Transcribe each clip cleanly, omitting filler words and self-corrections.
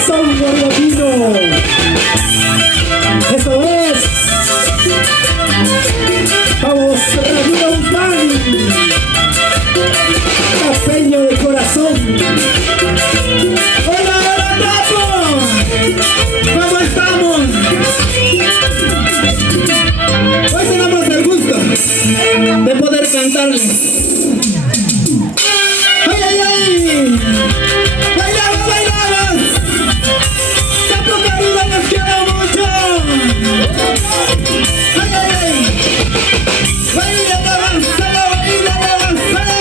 Corazón guardiano. Eso es. Vamos, Ramiro Guzmán. Capeño de corazón. Hola, hola, Tapo. ¿Cómo estamos? Hoy tenemos el gusto de poder cantarles. ¡Ay, ay, ay! ¡Bailamos, bailamos! ¡Tapo querido, los quiero mucho! ¡Ay, ay, ay! ¡Baila, avanzala, baila, avanzala!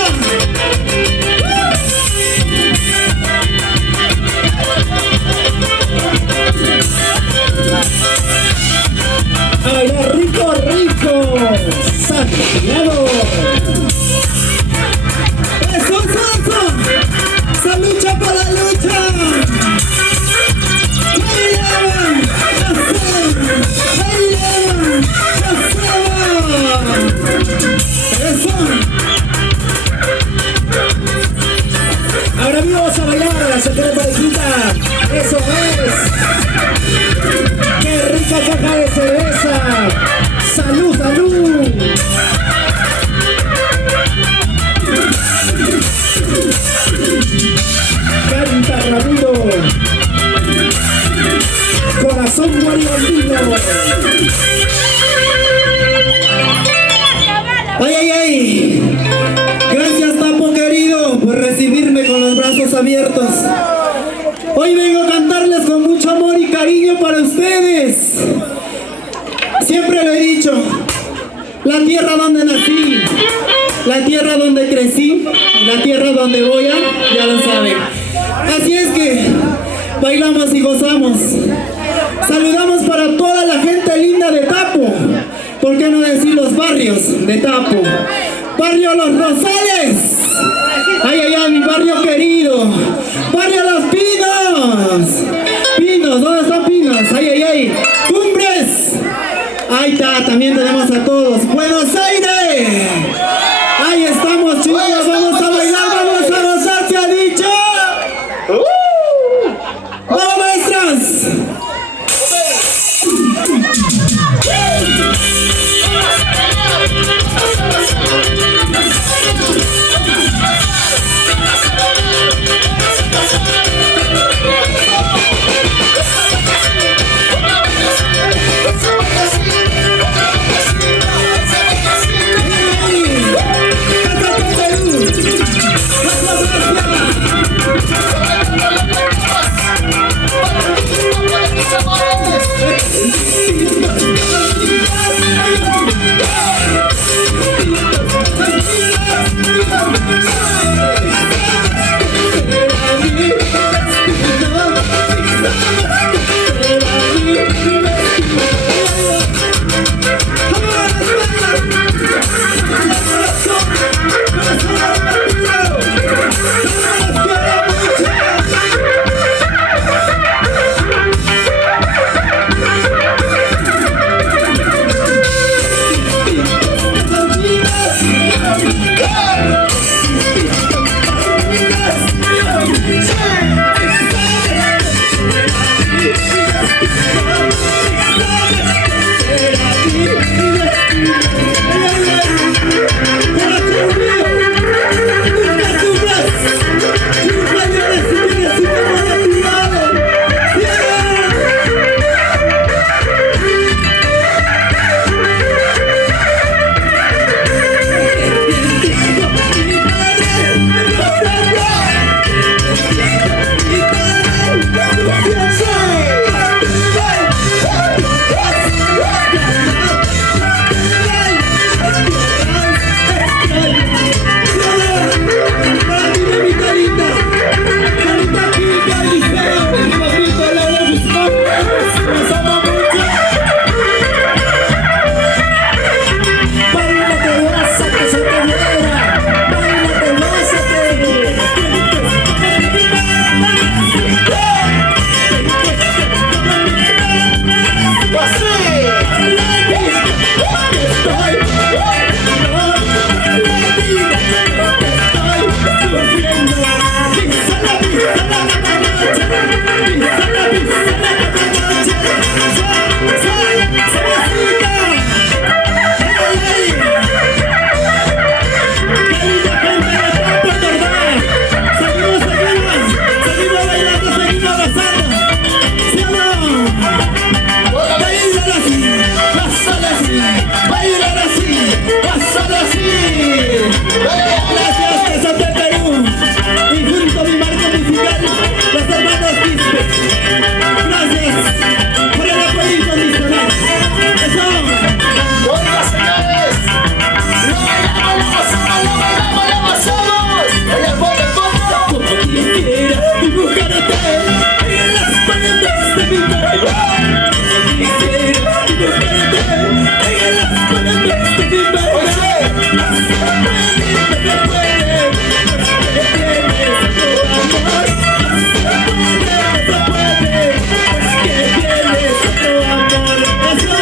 ¡A bailar rico, rico! ¡Sacriado! ¡Eso, eso! ¡Se lucha por la lucha! ¡Bailaba! ¡Bailaba! ¡Eso! Ahora mismo vamos a bailar a sacar parejita. ¡Eso es! ¡Qué rica caja de cerveza! ¡Salud, salud! Canta Ramiro. Corazón guardiano. Ay, ay, ay. Gracias, Tapo querido, por recibirme con los brazos abiertos. Hoy vengo a cantarles con mucho amor y cariño para ustedes. Siempre lo he dicho, la tierra donde nací, la tierra donde crecí, la tierra donde voy a, ya lo saben. Así es que bailamos y gozamos. Saludamos para toda la gente linda de Tapo. ¿Por qué no decir los barrios de Tapo? Barrio Los Rosales. Ay, ay, ay, mi barrio querido. Barrio Los Pinos. Pinos, ¿dónde están Pinos? Ay, ay, ay. Cumbres. Ahí está, también tenemos a todos. Buenos Aires. Ahí estamos, chicos. Vamos a bailar, vamos a gozar, ¿se ha dicho? ¡Vamos, maestras! Gracias por el apoyo incondicional. Eso. Oiga, señores, lo gozamos. Oye, ponle el fondo. Como quisiera dibujarte en las paredes de mi barrio. Como quisiera dibujarte en las paredes de mi barrio. Oye, No se puede, porque tienes otro amor. No se puede, porque tienes otro amor. Eso.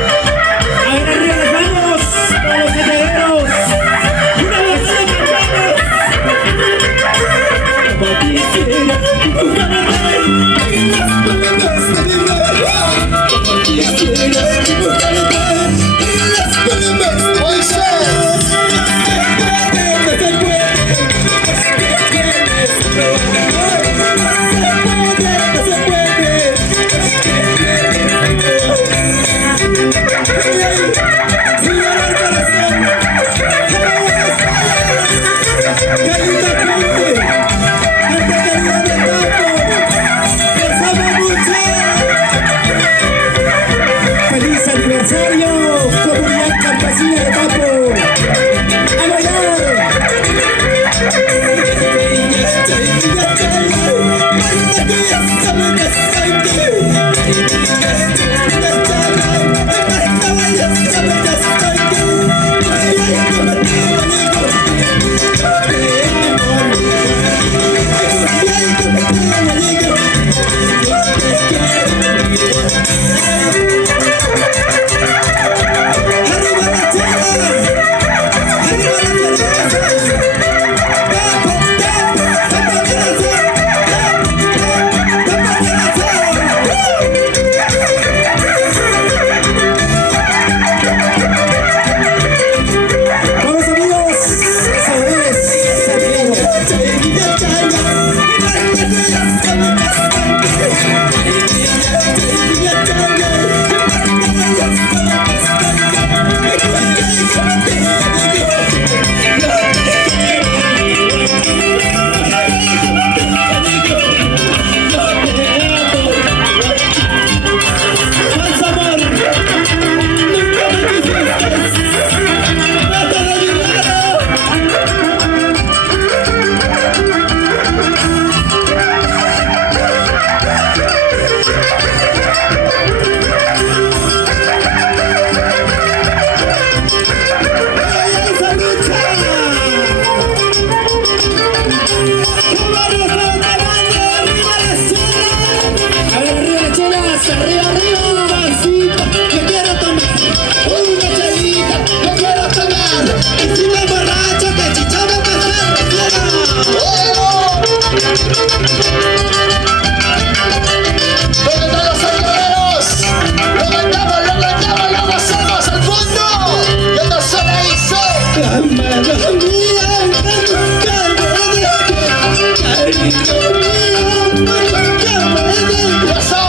Arriba las manos, todos los guerreros. Una vez más cantamos. Como quisiera dibujarte en las paredes de mi barrio. Como quisiera dibujarte en las paredes de mi barrio. oye, No se puede, es que tienes otro amor. No se puede, es que tienes otro amor. Señora del corazón, qué linda gente, gente querida de Tapo, los amo mucho. Feliz aniversario, comunidad campesina de Tapo. ¡A bailar! Vamos amigos, eso es Santiago. Más amor, nunca me quisiste. Mata de mi lado. ¡Ay, esa lucha! ¡Vamos a tamaño! ¡Arriba la zona! A ver, arriba las chelas, arriba, pasito, yo quiero tomar una chelita, yo quiero tomar. Encima el borracho que Chicho va a pasar, ¿dónde están los salgueros? Lo gozamos al fondo. Y otra zona ahí, Amada mía, nunca me dejes, cariño mío, nunca me dejes. pasó.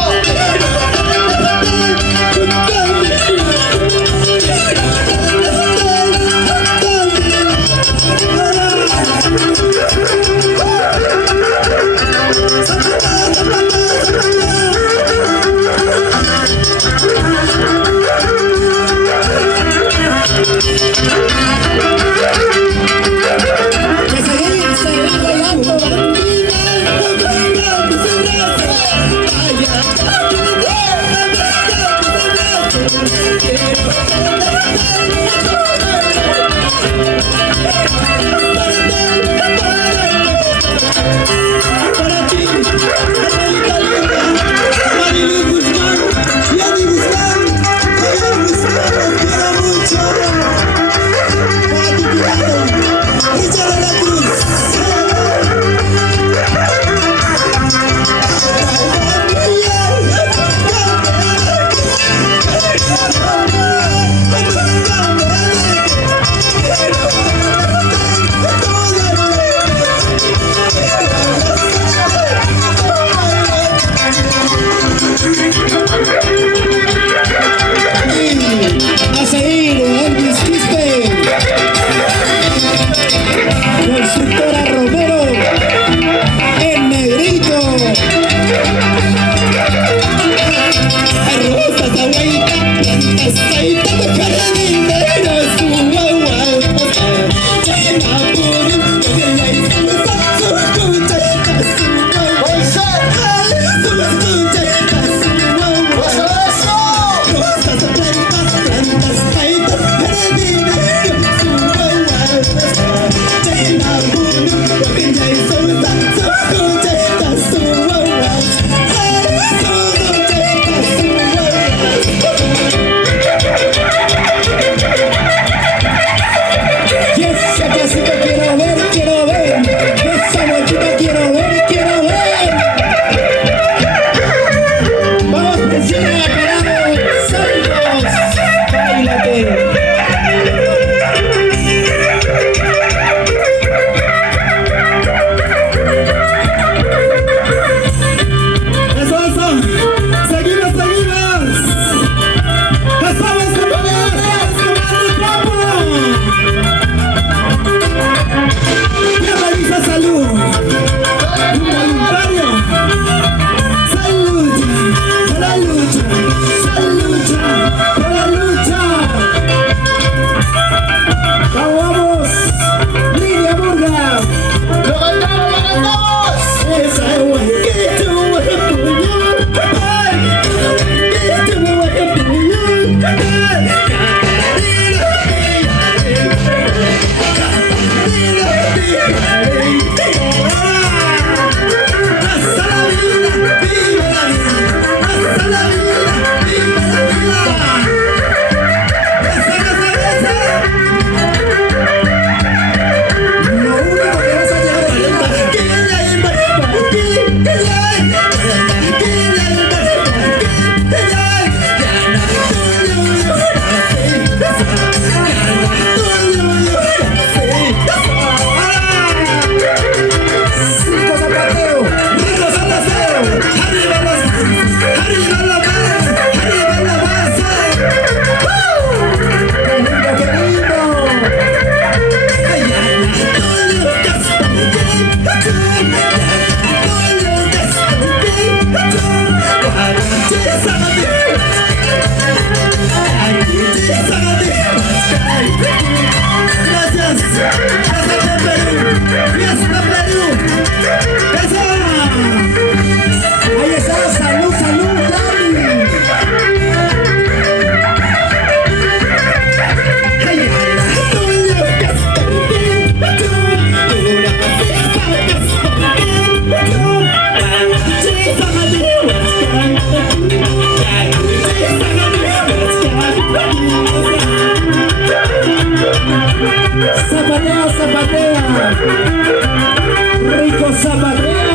Zapatea, zapatea. Rico zapateo.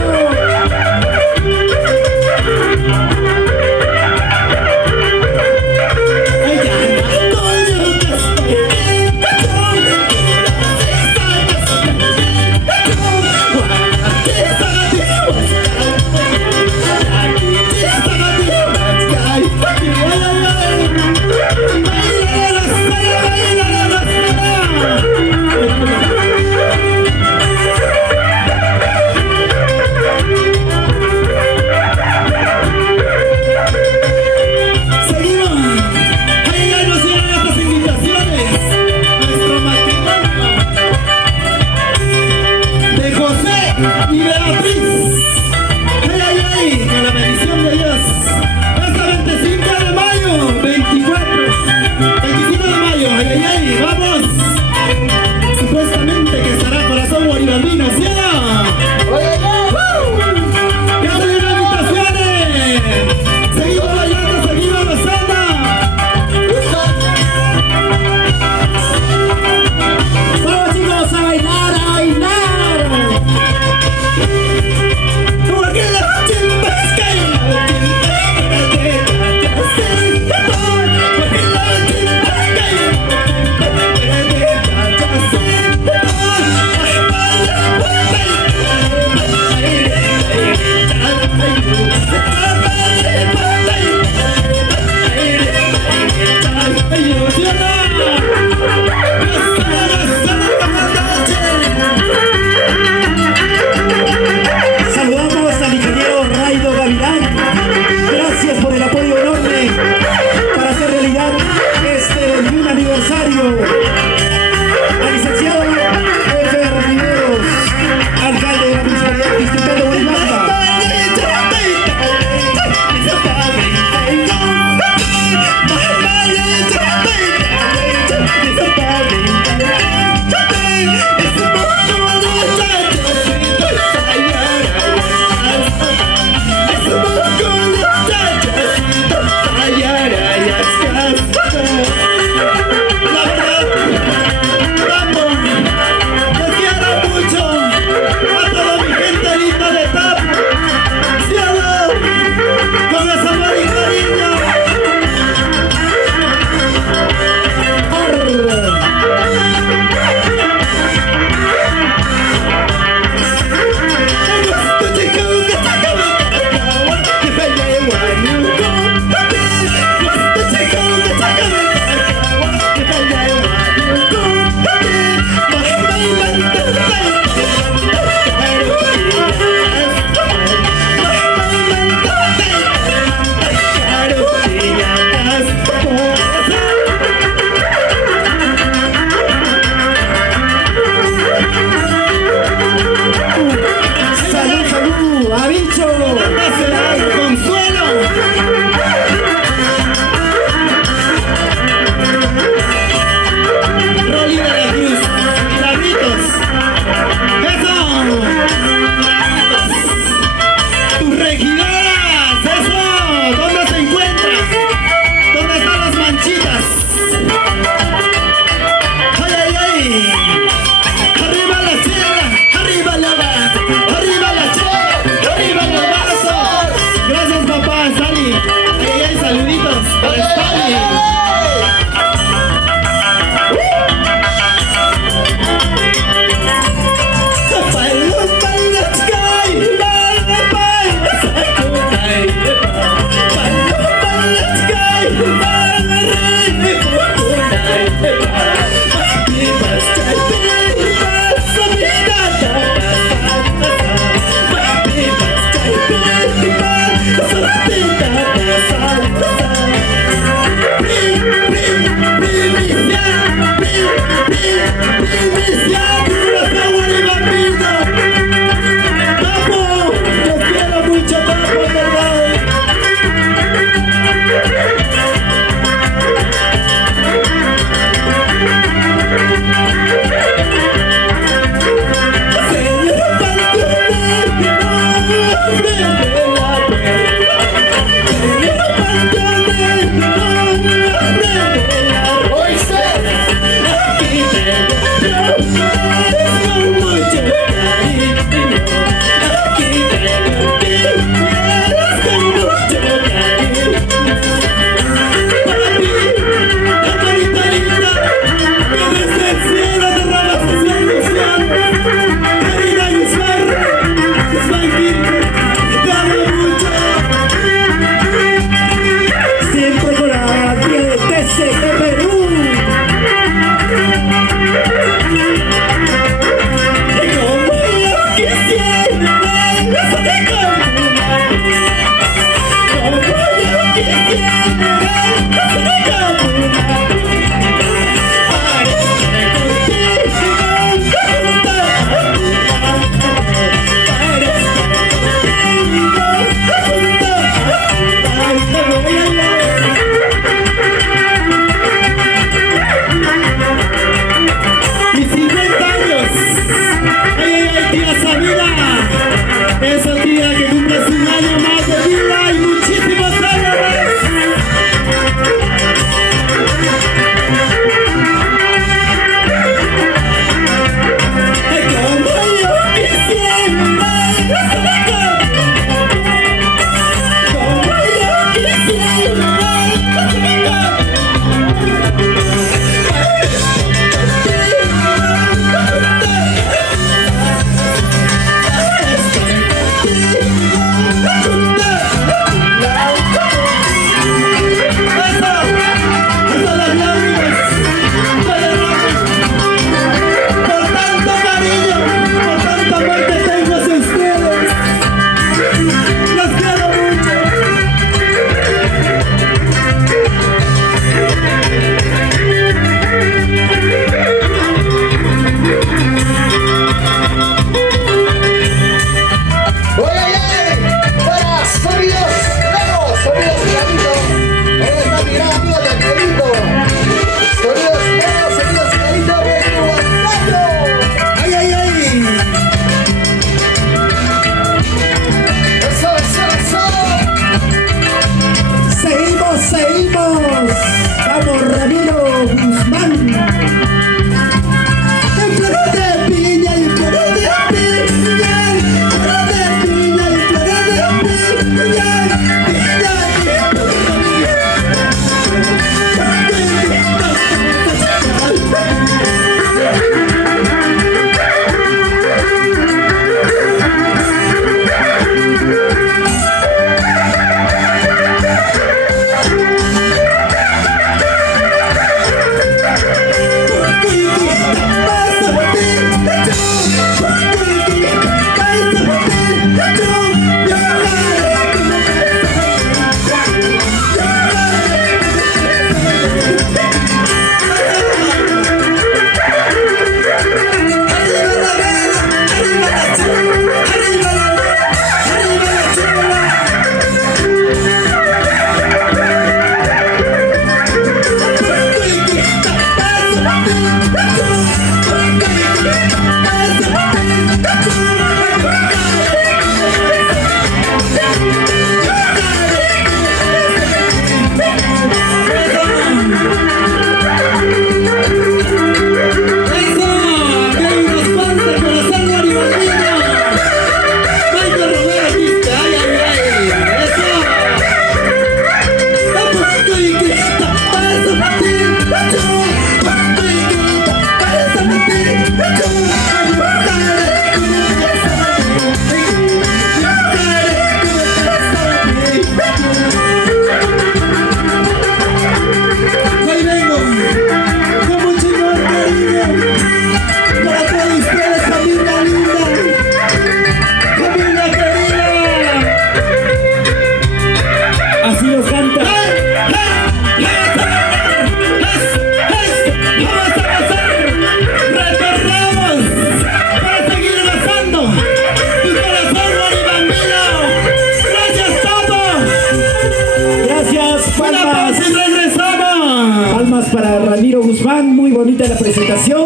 mujer.